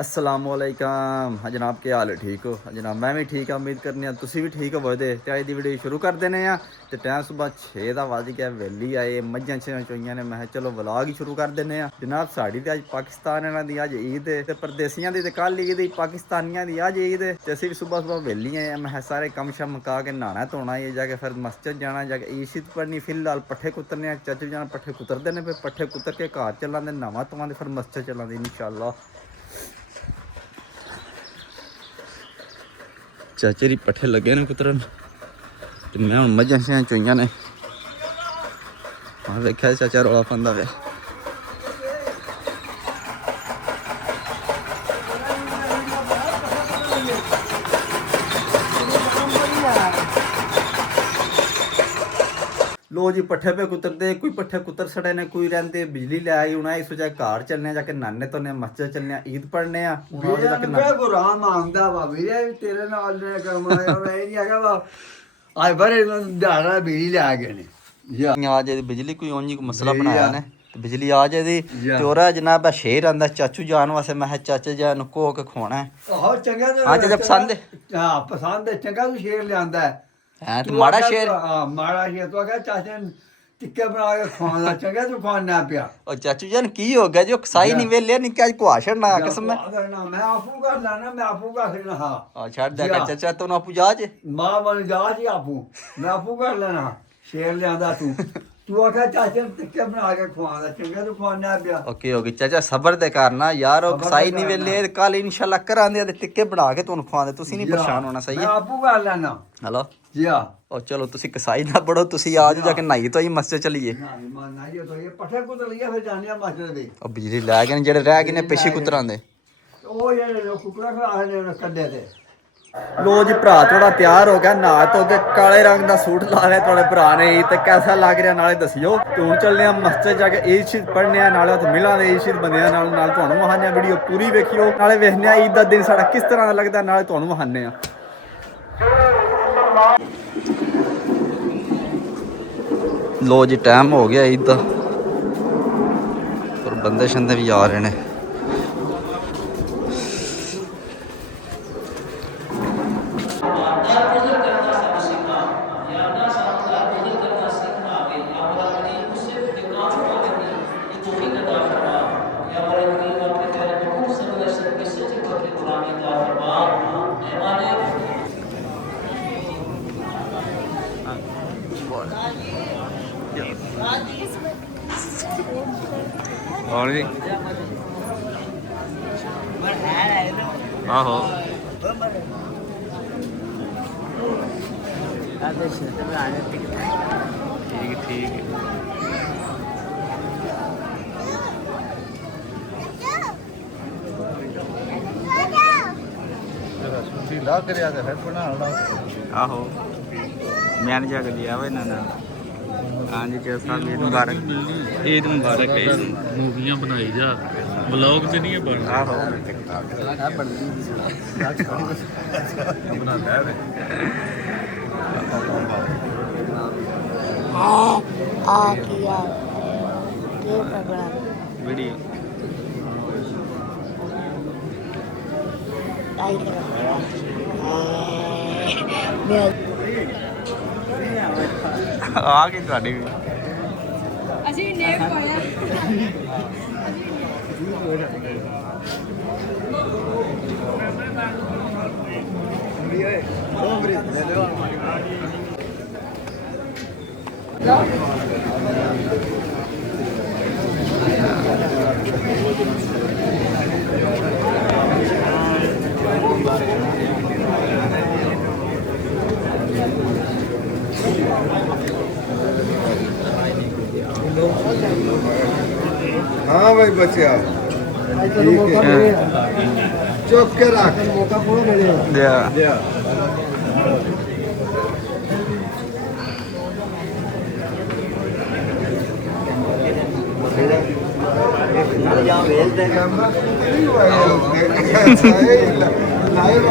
असलामुअलैकुम। हाँ जनाब, क्या हाल है? ठीक हो? हाँ जनाब, मैं भी ठीक हाँ। उम्मीद करनी है तुसी भी ठीक हो। बदे तो अज की वीडियो शुरू कर देने आ। तो टाइम सुबह 6 का बज गया, वेली आए, मझां छां चोईया ने। मैं चलो व्लॉग ही शुरू कर देने आ। जनाब साड़ी तो अज पाकिस्तान वालों की अज ईद है, तो परदेसियों की तो कल ईद, पाकिस्तानियों की अज ईद है। तो असीं भी सुबह सुबह वेली आए। मैं सारे कम शम मुका के नहाना धोना है, जाके फिर मस्जिद जाना, जाके ईद शीद पढ़नी। फिलहाल पट्ठे कुतरने, चाचू जाना पट्ठे कुतरते हैं। फिर पट्ठे कुतर के घर चलांदे, नहावां धोवां, फिर मस्जिद चलांदे इंशाअल्लाह। चाचे दी पट्ठे लगे ने कुतरन, तो मैं हूँ मझां शा चोईया ने। हाँ वेख्या चाचा रौला पांदा वे। लो जी, पट्ठे पे कुतरते, कोई पट्ठे कुतर सड़े ने, कोई रहते बिजली ले आई। हूँ इस वजह घर चलने, जाके नाने तो मस्जिद चलने, ईद पढ़ने। बिजली कोई उंज मसला बनाया ने, बिजली आ जाए चोरा जनाब शेर आंदा चाचू जान वास्ते। मैं चाचा जान को के खोना है। हाँ चाचा पसंद है। पसंद है, चंगा तू शेर लियांदा है। है तो माड़ा शेर। माड़ा शेर तो आखिया चाचे टिक्के बना के खवाना, चंगा तू खाना पिया। और चाचू जान की हो गया जो कसाई नहीं वेले निक्का आज कुआशर ना किस्म में मैं आपू कर लाना, मैं आपू कर लेना। हाँ छाड़ दे चाचा तो आपू जा जे मां बन जा जी आपू, मैं आपू कर लेना। शेर लियांदा तू, तू आखिया चाचे टिक्के बना के खवाना, चंगा तू खाना पिया। ओके ओके चाचा सबर दे करना यार, ओ कसाई नहीं वेले कल इंशाल्लाह करांदे ते टिक्के बना के तुहानू खवांदे, तुसी नहीं परेशान होना। सही है, मैं आपू कर लेना। हेलो जी हाँ। और चलो तुसी कसाई ना पढ़ो, तुसी आज जाके नहाई तो ही मस्जिद चलिए। पट्ठे कुतर लिया फिर जाने मस्जिद दे। और बिजली लै गए जेड़े रह गए ने पेशी कुतरांदे, ओ जेड़े लोग कुकड़ा खा ने कड्डे ते। लो जी भरा थोड़ा तैयार हो गया, नहा धो के काले रंग का सूट ला लिया थोड़े भरा ने। तो कैसा लग रहा नाले दसियो। तो हूँ चलने मस्जिद जाके ईद शीद पढ़ने, नाले उत्थे मिलांगे ईद शीद बंदियां नाल। नाल तुहानू वहाने वीडियो पूरी वेखियो, नाले वेखने ईद का दिन साडा किस तरह का लगता, नाले तुहानू वहाने। लो जी टाइम हो गया ईद का, और बंदे शंदे भी आ रहे हैं। और जी आहो ठीक ठीक है। आहो मैंने जाकर लिया हुआ ना। हाँ जी चल साहब ईद मुबारक। ईद मुबारक है। मूवियां बनाई जा, ब्लॉग च नहीं बन। आहो वीडियो आ गई ਤੁਹਾਡੀ ਵੀ। ਅਸੀਂ ਨੇਕ ਹੋਇਆ हाँ भाई बच्चा ठीक है, चुप के रख मौका पूरा मिलेगा। लाइव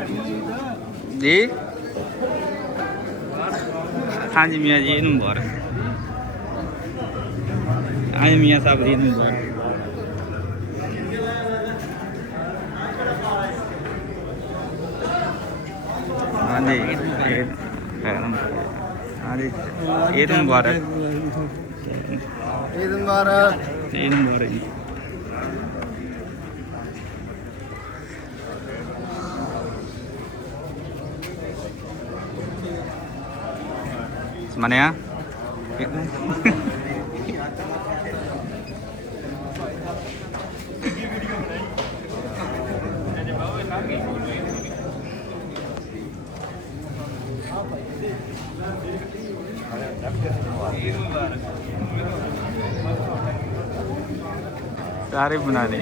जी हाँ जी मियाँ जी ईद मुबारक हाँ जी मियाँ साहब ईद मुबारक हाँ जी हाँ जी ईद मुबारक ईद मुबारक ईद मुबारक जी मनिया सारे बना रहे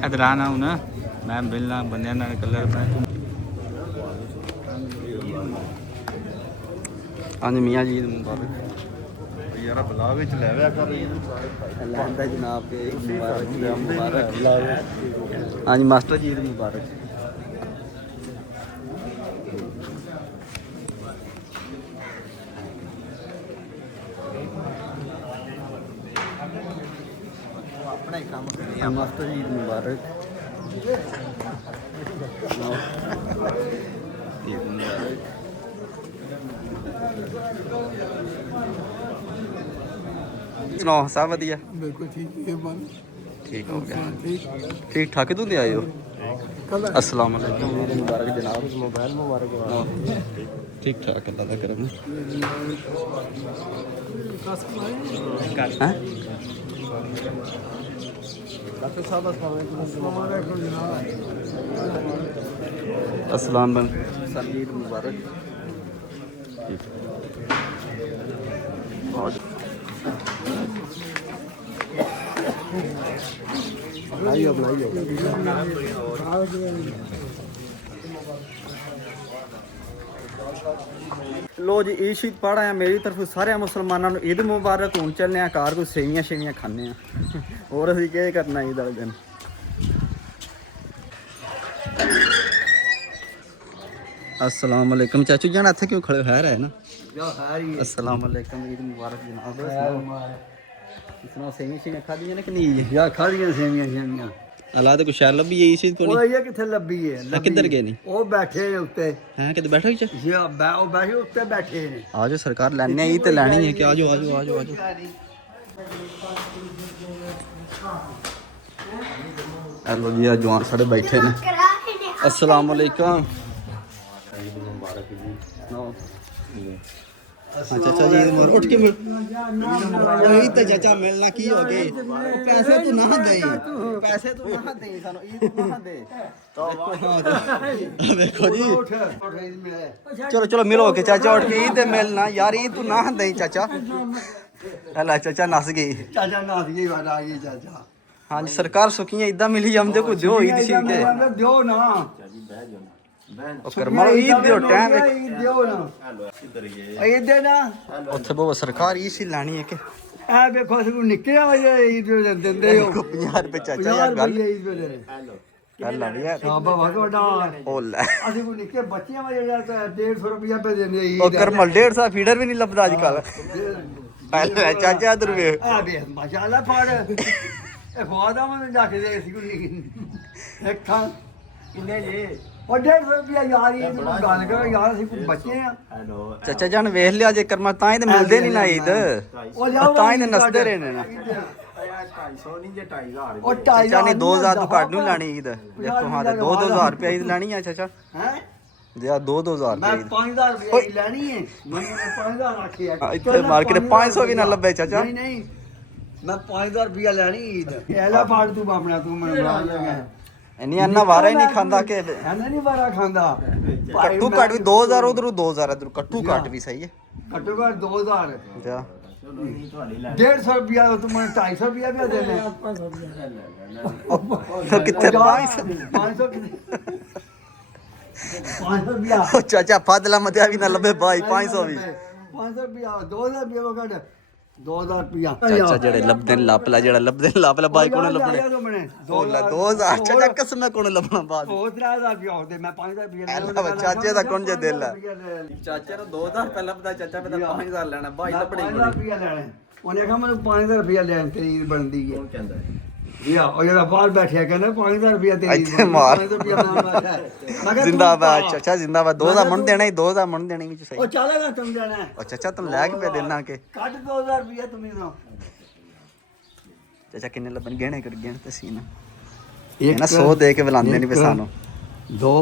इधर आना हूँ ना मैं मिलना बंदे ना कलर में हाँ जी मियाँ जी ईद मुबारक यार ब्लॉग विच ले आया कर लंदा जनाब के ईद मुबारक मुबारक हाँ जी मास्टर जी ईद मुबारक अपना ही काम मास्टर जी ईद मुबारक ईद मुबारक सुनाओ सब वधिया बिल्कुल ठीक है मन ठीक हो गया ठीक ठीक ठाक तुम आए हो कल अस्सलाम वालेकुम ईद मुबारक जनाब मोबाइल मुबारक ठीक ठाक अल्लाह का करम हैं डॉक्टर साहब अस्सलाम वालेकुम जनाब अस्सलाम वालेकुम ईद मुबारक ठीक और आइए बनाइए लो जी ईद शीद पढ़ा है मेरी तरफ सारे मुसलमानों ईद मुबारक हूँ चलने घर कोई सेवियां शेवियां खाने और असी क्या करना ईद वाले दिन अस्सलाम वालेकुम चाचू जान इत्थे क्यों खड़े है रहे ना अस्सलाम वालेकुम ईद मुबारक जनाब सुनाओ सेवियां शेवियां खादियां ने कि नहीं ਯਾ ਖਾਲੀਆਂ ਸੇਵੀਆਂ ਸੇਵੀਆਂ अला तो कुछ शहर लभी है ईद को ਉਹ नहीं ਇਹ ਕਿੱਥੇ ਲੱਭੀ ਹੈ किधर गए नहीं ਉਹ ਬੈਠੇ ਨੇ ਉੱਤੇ हैं किधर बैठे हो ਯਾ ਉਹ ਬੈਠੇ ਉੱਤੇ ਬੈਠੇ ਨੇ आज सरकार लैने ईद तो लैनी है कि आज आज आज आज हेलो जी आज जवान साढ़े बैठे ने अस्सलाम वालेकुम चाचा जी उठ के मिल यही तो चाचा मिलना की हो गए पैसे तू ना दे पैसे तू ना दे सानू ईद ना दे देखो जी चलो चलो मिलो के चाचा उठ के ईद मिलना यार ईद तू ना दे चाचा अल्लाह चाचा नस गई ਚਾਚਾ ਨਾਸ ਗਈ ਵਾਰ ਆ ਗਈ ਚਾਚਾ हाँ जी सरकार सुखियां इदा मिली जामदे को दियो ईद शीद के ਦਿਓ ਨਾ ओ करमालो ईद दियो टाइम ਦਿਓ ਨਾ ਇਹ ਦੇ ਨਾ ਉੱਥੇ ਬਹੁਤ ਸਰਕਾਰ ਈਦ शीद लानी है कि ਇਹ ਵੇਖੋ ਅਸੀਂ ਨਿੱਕਿਆ ਵਜੇ ਈਦ ਦੇ ਦਿੰਦੇ ਹੋ 50 ਰੁਪਏ ਚਾਚਾ यार गल ਈਦ ਦੇ ਨੇ गल आ यार ਹਾਂ ਬਾਬਾ ਤੁਹਾਡਾ ओ ले ਅਸੀਂ ਕੋ ਨਿੱਕੇ ਬੱਚਿਆਂ ਵਜੇ ਯਾਰ 150 ਰੁਪਇਆ ਪੇ ਦਿੰਦੇ ਈਦ ओ करमल 150 फीडर भी नहीं लभदा आजकल चाचा इधर वे ਆ ਵੇ ਮਾਸ਼ਾਅੱਲਾ ਫੜ ਇਹ ਖਵਾਦਾ ਮੈਂ ਜਾ ਕੇ ਦੇ ਅਸੀਂ ਕੋ ਇੱਕ ਥਾਂ ਕਿੰਨੇ ਜੇ ਉਹ 150 ਰੁਪਇਆ ਯਾਰ ਇਹ ਤੂੰ ਗੱਲ ਕਰ ਯਾਰ ਅਸੀਂ ਕੋਈ ਬੱਚੇ ਆ चाचा जान वेख लिया जे करमा ताई ते मिलदे नहीं ना ईद ਉਹ ਜਾਓ ताई ने नसदे रहने ना ਉਹ 250 चाचा ने 2000 तो घट नहीं लानी ईद देखो हां 2-2000 रुपया ईद लानी है चाचा ਹੈ जे 2-2000 ਮੈਂ रुपया ईद 5000 ਰੁਪਇਆ ਲੈਣੀ ਹੈ ਮੈਨੂੰ 5000 ਆਖਿਆ इतने मार्केट 500 भी ना लबे चाचा ਨਹੀਂ ਨਹੀਂ ਮੈਂ 5000 ਰੁਪਇਆ ਲੈਣੀ ਈਦ ਇਹਦਾ ਫੜ ਤੂੰ ਆਪਣਾ ਤੂੰ ਮੈਨੂੰ ਬਣਾ ਲੇਗਾ ਇੰਨੀ ਅੰਨਾ ਵਾਰਾ ਹੀ ਨਹੀਂ ਖਾਂਦਾ ਕਿ ਕਹਿੰਦਾ ਨਹੀਂ ਵਾਰਾ ਖਾਂਦਾ ਕੱਟੂ ਘੱਟ ਵੀ 2000 ਉਧਰੋਂ 2000 ਇਧਰੋਂ ਕੱਟੂ ਘੱਟ ਵੀ ਸਹੀ ਹੈ ਘੱਟੋ ਘੱਟ 2000 ਜਾ 150 ਰੁਪਇਆ ਤੂੰ ਮੈਨੂੰ 250 ਰੁਪਇਆ ਵੀ ਦੇ ਲੈ ਤਾਂ ਕਿੱਥੇ 500 500 500 ਰੁਪਇਆ ਉਹ ਚਾਚਾ ਫਾਦਲਾ ਮਤਿਆ ਵੀ ਨਾ ਲੱਭੇ ਭਾਈ 500 ਵੀ 500 ਰੁਪਇਆ 2000 ਰੁਪਇਆ ਕੋ ਕੱਢ 2000 ਰੁਪਇਆ ਚਾਚਾ ਜਿਹੜੇ ਲੱਭਦੇ ਨੇ ਲਾਪਲਾ ਜਿਹੜਾ ਲੱਭਦੇ ਨੇ ਲਾਪਲਾ ਬਾਈ ਕੋਲ ਲੱਭਣੇ 2000 ਚਾਚਾ ਕਸਮ ਕੋਲ ਲੱਭਣਾ ਬਾਅਦ ਉਹ 3000 ਰੁਪਇਆ ਹੁੰਦੇ ਮੈਂ 5000 ਰੁਪਇਆ ਅੱਲਾ ਚਾਚੇ ਦਾ ਕੌਣ ਜੇ ਦਿਲ ਹੈ ਚਾਚੇ ਨੂੰ 2000 ਰੁਪਏ ਲੱਭਦਾ ਚਾਚਾ ਮੈਂ 5000 ਲੈਣਾ ਬਾਈ ਲੱਭਣੀ 5000 ਰੁਪਇਆ ਲੈਣਾ ਉਹਨੇ ਕਹਾ ਮੈਨੂੰ 5000 ਰੁਪਇਆ ਲੈਣ ਤੇਰੀ ਬਣਦੀ ਹੈ ਕਹਿੰਦਾ ਯਾ ਉਹ ਜਿਹੜਾ ਬਾਹਰ ਬੈਠਿਆ ਕਹਿੰਦਾ 5000 ਰੁਪਇਆ ਤੇਰੀ ਇੱਥੇ ਮਾਰ। 500 ਰੁਪਇਆ ਮੈਂ ਕਿਹਾ ਜ਼ਿੰਦਾਬਾਦ ਚਾਚਾ ਜ਼ਿੰਦਾਬਾਦ 2000 ਮੁੰਨ ਦੇਣਾ ਹੀ 2000 ਮੁੰਨ ਦੇਣੀ ਵਿੱਚ ਸਹੀ ਉਹ ਚੱਲੇਗਾ ਤੁਮ ਜਾਣਾ ਉਹ ਚਾਚਾ ਤੂੰ ਲੈ ਕੇ ਪੇ ਦੇਣਾ ਕਿ ਕੱਢ 2000 ਰੁਪਇਆ ਤੁਮੀ ਦੋ ਚਾਚਾ ਕਿੰਨੇ ਲੱਭਣ ਗਹਿਣੇ ਕਰ ਗਹਿਣੇ ਤੇ ਸੀ ਨਾ ਇਹ ਨਾ 100 ਦੇ ਕੇ ਬੁਲਾਉਂਦੇ ਨਹੀਂ ਵੇ ਸਾਨੂੰ 2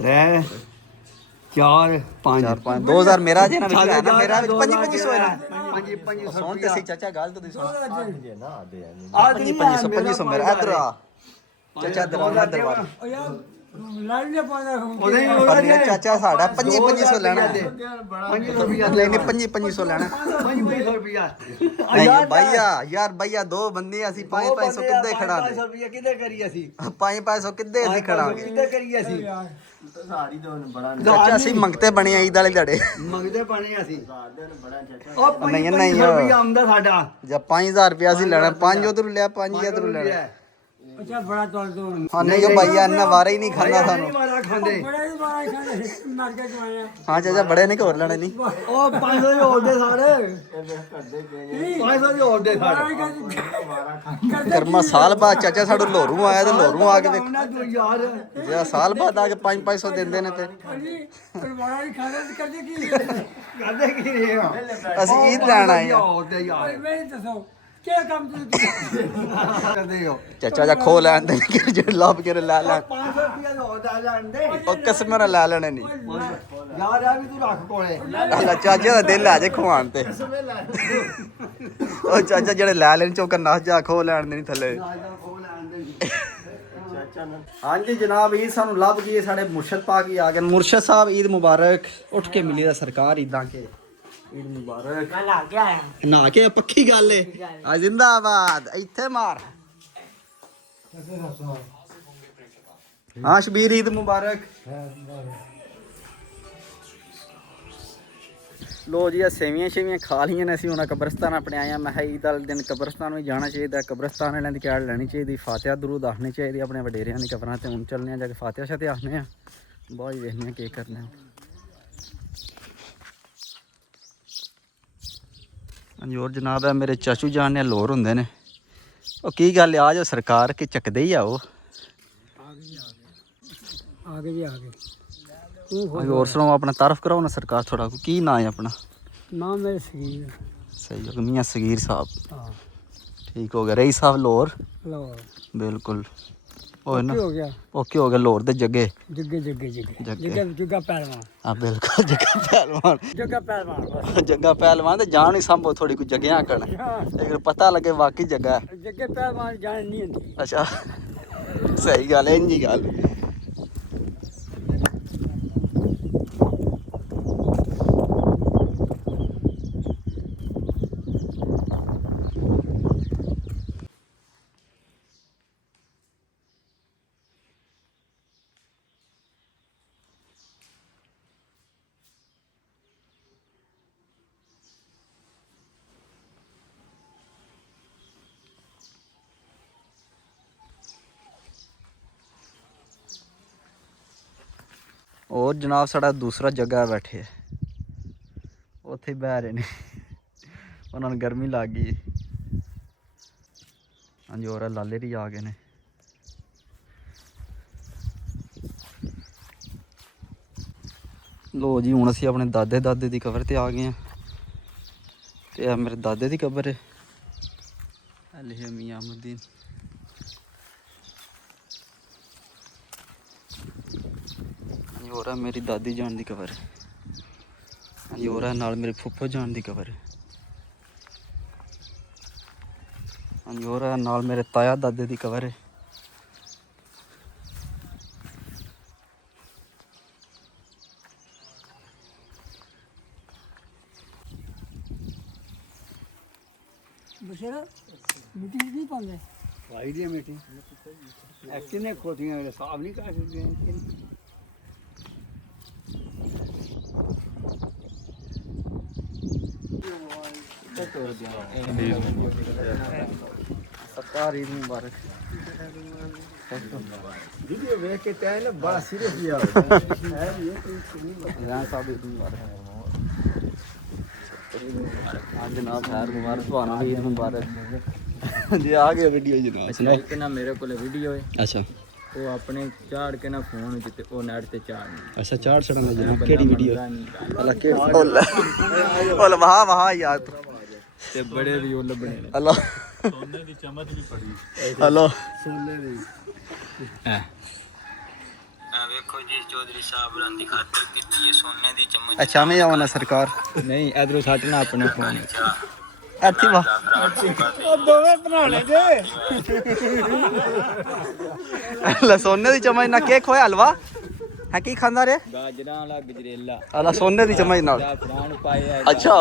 3 4 5 4 5 2000 ਮੇਰਾ ਜੇ ਨਾ ਵਿੱਚ ਹੈ ਨਾ ਮੇਰਾ ਵਿੱਚ 2500 ਹੈ ਨਾ 2500 ਸੁਣ ਤੇ ਸੀ ਚਾਚਾ ਗੱਲ ਤਾਂ ਤੁਸੀਂ ਸੁਣ ਆ 2500 ਮੇਰਾ ਇਧਰ ਆ ਚਾਚਾ ਦਰਵਾਜ਼ਾ ਦਰਵਾਜ਼ਾ ਉਹਦੇ ਚਾਚਾ ਸਾਡਾ 2500 ਲੈਣਾ 2500 ਰੁਪਇਆ ਨਹੀਂ ਨਹੀਂ 2500 ਲੈਣਾ 2500 ਰੁਪਇਆ ਨਹੀਂ ਭਈਆ ਯਾਰ ਭਈਆ ਦੋ ਬੰਦੇ ਅਸੀਂ 500 ਕਿੱਦੇ ਖੜਾਂਗੇ 500 ਰੁਪਇਆ ਕਿੱਦੇ ਕਰੀ ਅਸੀਂ 500 ਕਿੱਦੇ ਅਸੀਂ ਖੜਾਂਗੇ ਕਿੱਦੇ ਕਰੀ ਅਸੀਂ ਚਾਚਾ ਅਸੀਂ ਮੰਗਤੇ ਬਣੇ ਆ ਈਦ ਵਾਲੇ ਲੜੇ ਮੰਗਦੇ ਪਾਣੀ ਅਸੀਂ ਉਹ ਨਹੀਂ, 2500 ਰੁਪਇਆ ਆਉਂਦਾ ਸਾਡਾ ਜਾਂ 5000 ਰੁਪਇਆ ਅਸੀਂ ਲੈਣਾ 5 ਉਧਰੋਂ ਲਿਆ 5 ਇਧਰੋਂ ਲੈਣਾ ਅੱਛਾ ਬੜਾ ਤੋਲ ਦੋ ਹਾਂ ਨਹੀਂ ਭਈਆ ਇੰਨਾ ਵਾਰਾ ਹੀ ਨਹੀਂ ਖਾਂਦਾ ਸਾਨੂੰ ਮਾਰਾ ਖਾਂਦੇ ਹਾਂ ਚਾਚਾ ਬੜੇ ਨਹੀਂ ਹੋਰ ਲੈਣੇ ਨਹੀਂ ਉਹ 500 ਦੇ ਹੋਰ ਦੇ ਸਾਰੇ 500 ਦੇ ਹੋਰ ਦੇ ਸਾਰੇ ਕਰਮਾ ਸਾਲ ਬਾਅਦ ਚਾਚਾ ਸਾਡੂ ਲੋਰੂ ਆਇਆ ਤੇ ਲੋਰੂ ਆ ਕੇ ਵੇਖ ਉਹਨਾਂ ਤੋਂ ਯਾਰ ਜੇ ਸਾਲ ਬਾਅਦ ਆ ਕੇ 500 ਦਿੰਦੇ ਨੇ ਤੇ ਕਰਦੇ ਕੀ ਰਹੇ ਹੋ ਅਸੀਂ ਈਦ ਲੈਣ ਆਏ ਆ ਹੋਰ ਦੇ ਯਾਰ ਕਰਦੇ ਹੋ ਚਾਚਾ ਜਾ ਖੋ ਲੈਣ ਦੇ ਕਿ ਜਿਹੜੇ ਲੱਭ ਕੇ ਲੈ ਲੈਣ 500 ਰੁਪਇਆ ਦਾ ਹੋਰ ਦਾ ਲੈਂਦੇ ਉਹ ਕਸਮ ਨਾਲ ਲੈ ਲੈਣੇ ਨਹੀਂ ਯਾਰ ਆ ਵੀ ਤੂੰ ਰੱਖ ਕੋਲੇ ਅੱਲਾ ਚਾਚੇ ਦਾ ਦਿਲ ਆ ਜੇ ਖਵਾਣ ਤੇ ਉਹ ਚਾਚਾ ਜਿਹੜੇ ਲੈ ਲੈਣ ਚੋਕਰ ਨਸ ਜਾ ਖੋ ਲੈਣ ਦੇ ਨਹੀਂ ਥੱਲੇ ਹਾਂਜੀ ਜਨਾਬ ਈਦ ਸਾਨੂੰ ਲੱਭ ਗਈ ਸਾਡੇ ਮੁਰਸ਼ਦ ਪਾਕ ਹੀ ਆ ਗਏ ਮੁਰਸ਼ਦ ਸਾਹਿਬ ਈਦ ਮੁਬਾਰਕ ਉੱਠ ਕੇ ਮਿਲੀ ਦਾ ਸਰਕਾਰ ਇਦਾਂ ਕੇ ਈਦ ਮੁਬਾਰਕ ਨਾ ਕੇ ਪੱਕੀ ਗੱਲ ਏ ਆ ਜ਼ਿੰਦਾਬਾਦ ਇੱਥੇ ਮਾਰ ਹਾਂ ਸ਼ਬੀਰ ਈਦ ਮੁਬਾਰਕ ਲੋ ਜੀ ਆ ਸੇਵੀਆਂ ਖਾ ਲਈਆਂ ਨੇ ਅਸੀਂ ਹੁਣ ਕਬਰਸਤਾਨ ਆਪਣੇ ਆਏ ਆ ਮੈਂ ਈਦ ਵਾਲੇ ਦਿਨ ਕਬਰਸਤਾਨ ਵੀ ਜਾਣਾ ਚਾਹੀਦਾ ਕਬਰਸਤਾਨ ਵਾਲਿਆਂ ਦੀ ਕੈਡ ਲੈਣੀ ਚਾਹੀਦੀ ਫਾਤਿਹਾ ਦਰੂਦ ਆਖਣੀ ਚਾਹੀਦੀ ਆਪਣੇ ਵਡੇਰਿਆਂ ਦੀ ਕਬਰਾਂ ਤੇ ਹੁਣ ਚੱਲਨੇ ਆ ਜਾ ਕੇ ਫਾਤਿਹਾ ਸ਼ਾਤੇ ਆਖਨੇ ਆ ਬਾਅਦ ਹੀ ਵੇਖਨੇ ਆ ਕੀ ਕਰਨਾ ਹਾਂਜੀ ਹੋਰ ਜਨਾਬ ਹੈ ਮੇਰੇ ਚਾਚੂ ਜਾਨ ਨੇ ਲੋਰ ਹੁੰਦੇ ਨੇ ਉਹ ਕੀ ਗੱਲ ਆ ਜੋ ਸਰਕਾਰ ਕਿ ਚੱਕਦੇ ਹੀ ਆ ਉਹ ਆ ਗਏ ਹੋਰ ਸੁਣਾਓ ਆਪਣਾ ਤਾਰਫ ਕਰਾਓ ਨਾ ਸਰਕਾਰ ਥੋੜਾ ਕੀ ਨਾਂ ਹੈ ਆਪਣਾ ਨਾਮ ਮੇਰੇ ਸਗੀਰ ਸਹੀ ਹੋ ਗਿਆ ਮੀਆਂ ਸਗੀਰ ਸਾਹਿਬ ਹਾਂ ਠੀਕ ਹੋ ਗਿਆ ਰਹੀ ਸਾਹਿਬ ਲੋਰ ਲੋ ਬਿਲਕੁਲ ਉਹ ਨਾ ਹੋ ਗਿਆ ਓਕੇ ਹੋ ਗਿਆ ਲੋਰ ਦੇ ਜੱਗੇ ਜੁਗਾ ਪਹਿਲਵਾਨ ਆ ਬਿਲਕੁਲ ਜੱਗਾ ਪਹਿਲਵਾਨ ਜੁਗਾ ਪਹਿਲਵਾਨ ਤੇ ਜਾਣ ਹੀ ਸੰਭੋ ਥੋੜੀ ਕੋਈ ਜੱਗਿਆਂ ਕਣ ਲੇਕਿਨ ਪਤਾ ਲੱਗੇ ਵਾਕਈ ਜੱਗਾ ਹੈ। ਜੱਗੇ ਪਹਿਲਵਾਨ ਜਾਣ ਨਹੀਂ ਹੁੰਦੀ ਅੱਛਾ ਸਹੀ ਗੱਲ ਹੈ ਇੰਨੀ ਗੱਲ और जनाब साड़ा दूसरा जगह बैठे है उत्थे बह रहे ने उन्होंने गर्मी लग गई हाँ जी और लाले ही आ गए ने लो जी हूँ असी अपने दादे दादे की कबर ते आ गए हैं तो मेरे दादे की कबर है लिखे मियां अहमदीन और मेरी दादी जान की कबर है हाँ जी और नाल मेरे फुफो जान की कबर है ਹਾਂਜੀ ਹੋਰ ਨਾਲ ਮੇਰੇ ਤਾਇਆ ਦਾਦੇ ਦੀ ਕਬਰ ਹੈ। ਬਸ਼ੇਰਾ ਮਿੱਟੀ ਨਹੀਂ ਪਾਉਂਦੇ ਭਾਈ ਦੀ ਮਿੱਟੀ ਐਕਚੁਅਲੀ ਨੇ ਖੋਤੀਆਂ ਮੇਰੇ ਸਾਫ ਨਹੀਂ ਕਰ ਸਕਦੇ ਸਰਕਾਰ ਈਦ ਮੁਬਾਰਕ। ਵੀਡੀਓ ਵੇਖ ਕੇ ਤੈਨੂੰ ਨਾ ਬੜਾ ਸੀਰੀਅਸ ਜਿਹਾ ਹੈ ਰਾਣਾ ਸਾਹਿਬ ਈਦ ਮੁਬਾਰਕ। हाँ जनाब खैर मुबारक ਤੁਹਾਨੂੰ ईद मुबारक जी आ गया वीडियो जनाब ਅੱਛਾ ਇੱਕ ਨਾ ਮੇਰੇ ਕੋਲ ਵੀਡੀਓ ਹੈ अच्छा ਉਹ ਆਪਣੇ ਚਾੜ ਕੇ ਨਾ ਫੋਨ ਵਿੱਚ ਤੇ ਉਹ ਨੈਟ ਤੇ ਚਾੜਨੀ अच्छा चार छड़ना जनाब केड़ी वीडियो वीडियो अल्लाह के ओल वाह वाह यार ਤੇ ਬੜੇ ਵੀ ਉਹ ਲੱਭਣੇ ਨੇ अल्लाह ਸੋਨੇ ਦੀ ਚਮਚ ਵੀ ਪੜੀ अल्लाह ਆ ਵੇਖੋ ਜੀ ਚੌਧਰੀ ਸਾਹਿਬ ਰਾਂ ਦੀ ਖਾਤਰ ਕੀਤੀ ਇਹ ਸੋਨੇ ਦੀ ਚਮਚ अच्छा मैं आवाना सरकार ਨਹੀਂ ਇਧਰੋਂ ਸੱਟਣਾ ਆਪਣੇ ਫੋਨ अच्छी वाह अल्लाह सोने दी चम्मच ना केक होया हलवा है की खांदा रे ਗਾਜਰਾਂ ਵਾਲਾ ਗਜਰੇਲਾ अल्लाह सोने दी चम्मच नाल ਜਾਫਰਾਨ ਪਾਇਆ अच्छा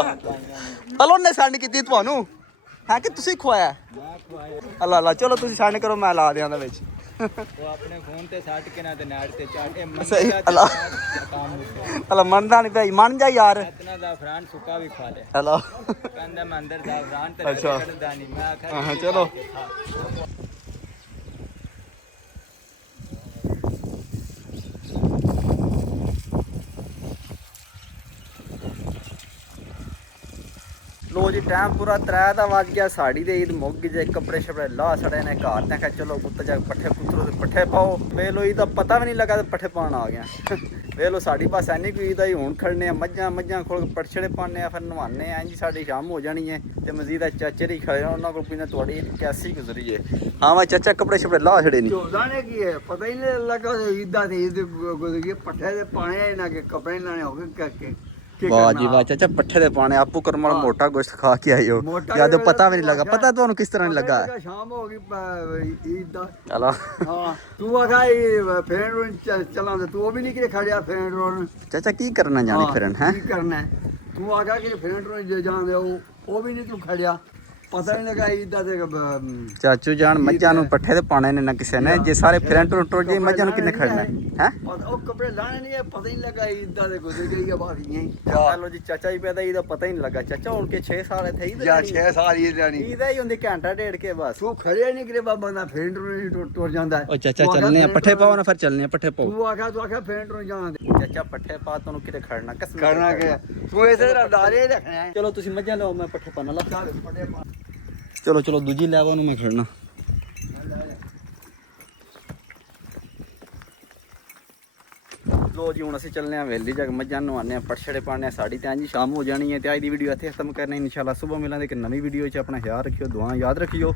हलो ने सेंड ਕੀਤੀ ਤੁਹਾਨੂੰ ਹੈ ਕਿ ਤੁਸੀਂ ਖਵਾਇਆ ਮੈਂ ਖਵਾਇਆ ਅੱਲਾ ਅੱਲਾ ਚਲੋ ਤੁਸੀਂ ਸੈਂਡ ਕਰੋ ਮੈਂ ਲਾ ਦਿਆਂ ਦੇ ਵਿੱਚ ਉਹ ਆਪਣੇ ਫੋਨ ਤੇ ਸੱਟ ਕੇ ਨਾ ਤੇ ਨੈਟ ਤੇ ਚਾੜ ਇਹ ਸਹੀ, ਮੰਨਦਾ ਅੱਲਾ। ਕੰਮ ਉੱਤੇ ਅੱਲਾ ਮੰਨਦਾ ਨਹੀਂ ਭਾਈ ਮੰਨ ਜਾ ਯਾਰ ਇਤਨਾ ਦਾ ਫਰਾਨ ਸੁੱਕਾ ਵੀ ਖਾ ਲਿਆ ਅੱਲਾ ਕਹਿੰਦਾ ਮੈਂ ਅੰਦਰ ਦਾ ਫਰਾਨ ਤੇ ਅੱਛਾ। ਕੱਢਦਾ ਨਹੀਂ ਮੈਂ ਆਖਿਆ ਹਾਂ, ਜੀ ਚਲੋ। ਖਾ। ਲੋ ਜੀ ਟਾਈਮ ਪੂਰਾ 3 ਦਾ ਵੱਜ ਗਿਆ ਸਾੜੀ ਦੇ ਈਦ ਮੁੱਕ ਗਈ ਜੇ ਕੱਪੜੇ ਛਪੜੇ ਲਾ ਛੜੇ ਨੇ ਘਰ ਤੇ ਕਿਹਾ ਚਲੋ ਪੁੱਤ ਜਾ ਪੱਠੇ ਪੁੱਤਰੋ ਦੇ ਪੱਠੇ ਪਾਓ ਵੇ ਲੋ ਇਹਦਾ ਪਤਾ ਵੀ ਨਹੀਂ ਲੱਗਾ ਤੇ ਪੱਠੇ ਪਾਉਣ ਆ ਗਿਆ ਵੇ ਲੋ ਸਾਡੀ ਬਸ ਐਨੀ ਕੋਈ ਈਦ ਆਈ ਹੁਣ ਖੜਨੇ ਆ ਮੱਝਾਂ ਖੋਲ ਕੇ ਪੱਠੇ ਪਾਣੇ ਆ ਫਿਰ ਨਵਾਨੇ ਆ ਜੀ ਸਾਡੀ ਸ਼ਾਮ ਹੋ ਜਾਣੀ ਹੈ ਤੇ ਮਜ਼ੀਦ ਆ ਚਾਚੇ ਦੀ ਖੜੇ ਉਹਨਾਂ ਕੋਲ ਪੀਣਾ ਤੁਹਾਡੀ ਕੈਸੀ ਗੁਜ਼ਰੀ ਹੈ ਹਾਂ ਮੈਂ ਚਾਚਾ ਕੱਪੜੇ ਛਪੜੇ ਲਾ ਛੜੇ ਨਹੀਂ ਚੋਦਾ ਨੇ ਕੀ ਹੈ ਪਤਾ ਹੀ ਨਹੀਂ ਲੱਗਾ ਈਦਾਂ ਦੀ ਈਦ ਗੁਜ਼ਰ ਗਈ ਪੱਠੇ ਦੇ ਪਾਣੇ ਇਹਨਾਂ ਕੇ ਕੱਪੜੇ ਲਾਣੇ ਹੋ ਗਏ ਕਰਕੇ ਕੀ ਵਾਹ ਕਰਨਾ? ਜੀ ਵਾਹ ਚਾਚਾ ਪੱਠੇ ਦੇ ਪਾਣੇ ਆਪੂ ਕਰਮ ਵਾਲਾ ਹਾਂ। ਮੋਟਾ ਗੋਸ਼ਤ ਖਾ ਕੇ ਆਇਓ ਮੋਟਾ ਯਾਦ ਜਿਹਾ ਪਤਾ ਵੀ ਨਹੀਂ ਲੱਗਾ ਪਤਾ ਪਤਾ ਤੁਹਾਨੂੰ ਕਿਸ ਤਰ੍ਹਾਂ ਨਹੀਂ ਪਤਾ ਲੱਗਾ ਸ਼ਾਮ ਹੋ ਗਈ ਈਦ ਦਾ ਚਲੋ ਹਾਂ ਤੂੰ ਆਖਾ ਇਹ ਫਰੈਂਡ ਨੂੰ ਚਲਾਂ ਤੇ ਤੂੰ ਉਹ ਵੀ ਨਹੀਂ ਕਿ ਖੜਿਆ ਫਰੈਂਡ ਨੂੰ ਚਾਚਾ ਕੀ ਕਰਨਾ ਜਾਣੀ ਫਿਰਨ ਹੈ ਕੀ ਕਰਨਾ ਹੈ? ਤੂੰ ਆਖਾ ਕਿ ਫਰੈਂਡ ਨੂੰ ਜਾਂਦੇ ਉਹ ਵੀ ਨਹੀਂ ਤੂੰ ਖੜਿਆ ਪਤਾ ਨਹੀਂ ਲੱਗਾ ਈਦ ਦਾ ਤੇ ਚਾਚੂ ਜਾਨ ਮੱਝਾਂ ਨੂੰ ਪੱਠੇ ਤੇ ਪਾਣੇ ਨੇ ਨਾ ਕਿਸੇ ਨੇ ਜੇ ਸਾਰੇ ਫਰੈਂਟ ਟੁੱਟ ਗਏ ਮੱਝਾਂ ਨੂੰ ਕਿੰਨੇ ਖੜਨਾ ਹੈ ਉਹ ਕੱਪੜੇ ਲਾਣੇ ਨਹੀਂ ਪਤਾ ਹੀ ਨਹੀਂ ਲੱਗਾ ਈਦ ਦਾ ਤੇ ਗੁਜ਼ਰ ਗਈ ਆ ਬਾਤ ਹੀ ਚਲੋ ਜੀ ਚਾਚਾ ਜੀ ਪੈਦਾ ਇਹਦਾ ਪਤਾ ਹੀ ਨਹੀਂ ਲੱਗਾ ਚਾਚਾ ਹੁਣ ਕੇ 6 ਸਾਲ ਇੱਥੇ ਹੀ ਜਾਂ 6 ਸਾਲ ਈਦ ਜਾਣੀ ਇਹਦਾ ਹੀ ਹੁੰਦੀ ਘੰਟਾ ਡੇਢ ਕੇ ਬਸ ਤੂੰ ਖੜਿਆ ਨਹੀਂ ਕਿਰੇ ਬਾਬਾ ਦਾ ਫਰੈਂਡ ਨੂੰ ਟੁੱਟ ਜਾਂਦਾ ਹੈ। ਉਹ ਚਾਚਾ ਤੂੰ ਆਖਾ ਚੱਲਨੇ ਆ friend ਪੱਠੇ ਨੂੰ- ਪਾਓ ਨਾ ਫਿਰ ਚੱਲਨੇ ਆ ਪੱਠੇ ਪਾਓ ਤੂੰ ਆਖਾ ਫਰੈਂਡ ਨੂੰ ਜਾਂਦੇ ਚਾਚਾ ਪੱਠੇ ਪਾ ਤੁਹਾਨੂੰ ਕਿਤੇ ਖੜਨਾ ਕਸਮ ਕਰਨਾ ਕਿ ਤੂੰ ਇਸੇ ਤਰ੍ਹਾਂ ਦਾਰੇ ਰੱਖਣਾ ਹੈ ਚਲੋ ਤੁਸੀਂ ਮੱਝਾਂ ਲਓ ਮੈਂ ਪੱਠੇ ਪਾਣਾ ਲਾ ਚੱਲ ਪੱਠੇ ਪਾ ਚਲੋ ਦੂਜੀ ਲੈਵਾ ਨੂੰ ਮੈਂ ਖੜਨਾ ਲੋ ਜੀ ਹੁਣ ਅਸੀਂ ਚੱਲਨੇ ਆ ਵੇਲੀ ਜਾ ਕੇ ਮੱਝਾਂ ਨਵਾਨੇ ਆ ਪੱਠੇ ਪਾਣੇ ਆ ਸਾਡੀ ਤੇ ਜੀ ਸ਼ਾਮ ਹੋ ਜਾਣੀ ਹੈ ਤੇ ਅੱਜ ਦੀ ਵੀਡੀਓ ਇੱਥੇ ਖਤਮ ਕਰਨੀ ਇਨਸ਼ਾਅੱਲਾ ਸਵੇਰ ਮਿਲਾਂਗੇ ਇੱਕ ਨਵੀਂ ਵੀਡੀਓ 'ਚ ਆਪਣਾ ਖਿਆਲ ਰੱਖਿਓ ਦੁਆ ਯਾਦ ਰੱਖਿਓ